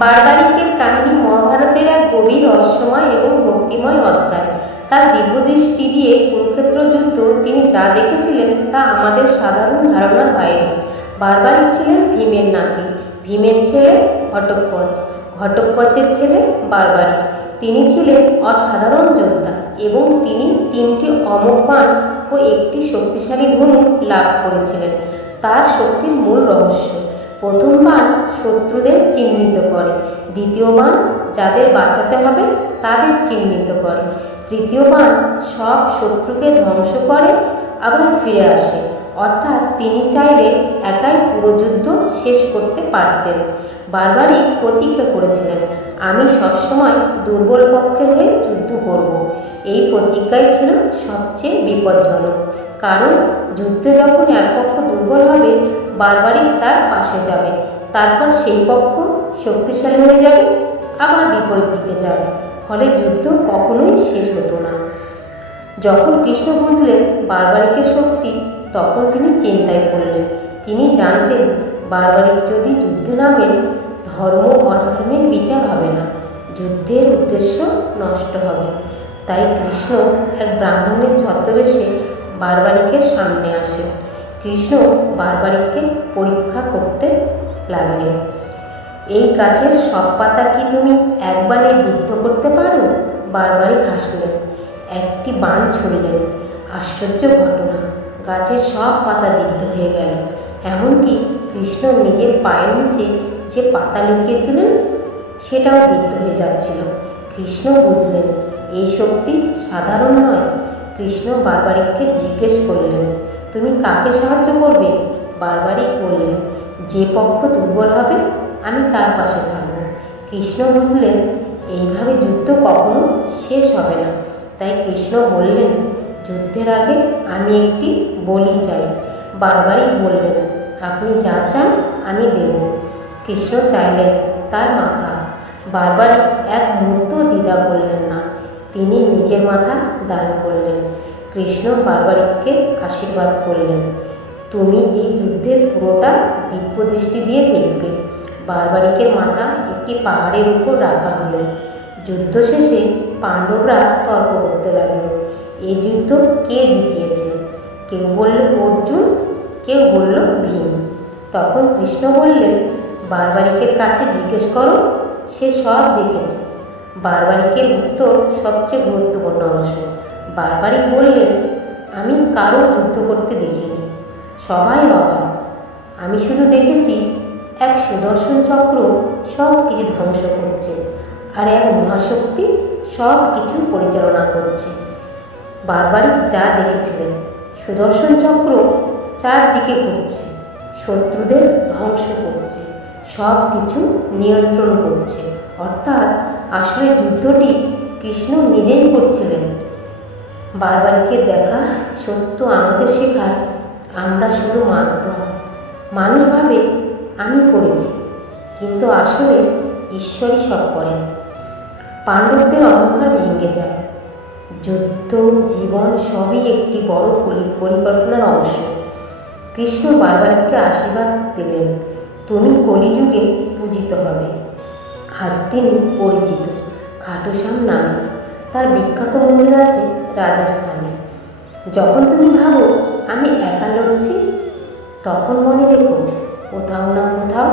বারবারিকের কাহিনী মহাভারতের এক গভীর রহস্যময় এবং ভক্তিময় অধ্যায়। তার দিব্যদৃষ্টি দিয়ে কুরুক্ষেত্র যুদ্ধ তিনি যা দেখেছিলেন তা আমাদের সাধারণ ধারণার বাইরে। বারবারিক ছিলেন ভীমের নাতি, ভীমের ছেলে ঘটোৎকচ, ঘটোৎকচের ছেলে বারবারিক। তিনি ছিলেন অসাধারণ যোদ্ধা এবং তিনি 3টি অমোঘ বাণ ও একটি শক্তিশালী ধনুক লাভ করেছিলেন। তার শক্তির মূল রহস্য: প্রথম বাণ শত্রুদের চিহ্নিত করে, দ্বিতীয় বাণ যাদের বাঁচাতে হবে তাদের চিহ্নিত করে, তৃতীয় বাণ সব শত্রুকে ধ্বংস করে আবার ফিরে আসে। অর্থাৎ তিনি চাইলে একাই পুরো যুদ্ধ শেষ করতে পারতেন। বারবারিক প্রতিজ্ঞা করেছিলেন, আমি সবসময় দুর্বল পক্ষের হয়ে যুদ্ধ করব। এই প্রতিজ্ঞাই ছিল সবচেয়ে বিপজ্জনক, কারণ যুদ্ধে যখন এক পক্ষ দুর্বল হবে বারবারিক তার পাশে যাবে, তারপর সেই পক্ষ শক্তিশালী হয়ে যাবে, আবার বিপরীত দিকে যাবে, ফলে যুদ্ধ কখনোই শেষ হতো না। যখন কৃষ্ণ বুঝলেন বারবারিকের শক্তি, তখন তিনি চিন্তায় পড়লেন। তিনি জানতেন বারবারিক যদি যুদ্ধে নামেন, ধর্ম অধর্মের বিচার হবে না, যুদ্ধের উদ্দেশ্য নষ্ট হবে। তাই কৃষ্ণ এক ব্রাহ্মণের ছদ্মবেশে বারবারিকের সামনে আসেন। কৃষ্ণ বারবারিককে পরীক্ষা করতে লাগলেন। এই গাছের সব পাতা কি তুমি এক বাণে বিদ্ধ করতে পারো? বারবারিক হাসলেন, একটি বাণ ছুড়লেন। আশ্চর্য ঘটনা, গাছের সব পাতা বিদ্ধ হয়ে গেল। এমনকি কৃষ্ণ নিজের পায়ের নিচে যে পাতা লুকিয়েছিলেন সেটাও বিদ্ধ হয়ে যাচ্ছিল। কৃষ্ণ বুঝলেন এই শক্তি সাধারণ নয়। কৃষ্ণ বারবারিককে জিজ্ঞেস করলেন, তুমি কাকে সাহায্য করবে? বারবারিক বললেন, যে পক্ষ দুর্বল হবে আমি তার পাশে থাকব। কৃষ্ণ বুঝলেন এইভাবে যুদ্ধ কখনো শেষ হবে না। তাই কৃষ্ণ বললেন, যুদ্ধের আগে আমি একটি বলি চাই। বারবারিক বললেন, আপনি যা চান আমি দেব। কৃষ্ণ চাইলেন তার মাথা। বারবারিক এক মুহূর্ত দ্বিধা করলেন না, তিনি নিজের মাথা দান করলেন। কৃষ্ণ বারবারিককে আশীর্বাদ করলেন, তুমি এই যুদ্ধের পুরোটা দিব্যদৃষ্টি দিয়ে দেখবে। বারবারিকের মাথা একটি পাহাড়ের উপর রাখা হলো। যুদ্ধ শেষে পাণ্ডবরা তর্ক করতে লাগলো, এই যুদ্ধ কে জিতিয়েছে? কেউ বলল অর্জুন, কেউ বলল ভীম। তখন কৃষ্ণ বললেন, বারবারিকের কাছে জিজ্ঞেস করো, সে সব দেখেছে। বারবারিকের উত্তর সবচেয়ে গুরুত্বপূর্ণ অংশ। বারবারিক বললেন, আমি কারো যুদ্ধ করতে দেখিনি, সবাই অবাক। আমি শুধু দেখেছি এক সুদর্শন চক্র সব কিছু ধ্বংস করছে, আর এক মহাশক্তি সব কিছু পরিচালনা করছে। বারবারিক যা দেখেছিলেন, সুদর্শন চক্র চারদিকে ঘুরছে, শত্রুদের ধ্বংস করছে, সব কিছু নিয়ন্ত্রণ করছে। অর্থাৎ আসলে যুদ্ধটি কৃষ্ণ নিজেই করছিলেন। বারবারিকের দেখা সত্য আমাদের শেখায় আমরা শুধু মাধ্যম। মানুষ ভাবে আমি করেছি, কিন্তু আসলে ঈশ্বরই সব করেন। পাণ্ডবদের অহংকার ভেঙে যায়। যুদ্ধ, জীবন সবই একটি বড় পরিকল্পনার অংশ। কৃষ্ণ বারবারিককে আশীর্বাদ দিলেন, তুমি কলিযুগে পূজিত হবে। আজ তিনি পরিচিত খাটুশ্যাম নামে। তার বিখ্যাত মন্দির আছে রাজস্থানে। যখন তুমি ভাবো আমি একা লড়ছি, তখন মনে রেখো কোথাও না কোথাও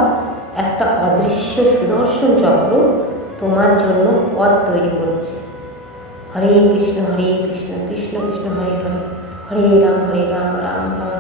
একটা অদৃশ্য সুদর্শন চক্র তোমার জন্য পথ তৈরি করছে। হরে কৃষ্ণ কৃষ্ণ কৃষ্ণ হরে হরে, হরে রাম রাম রাম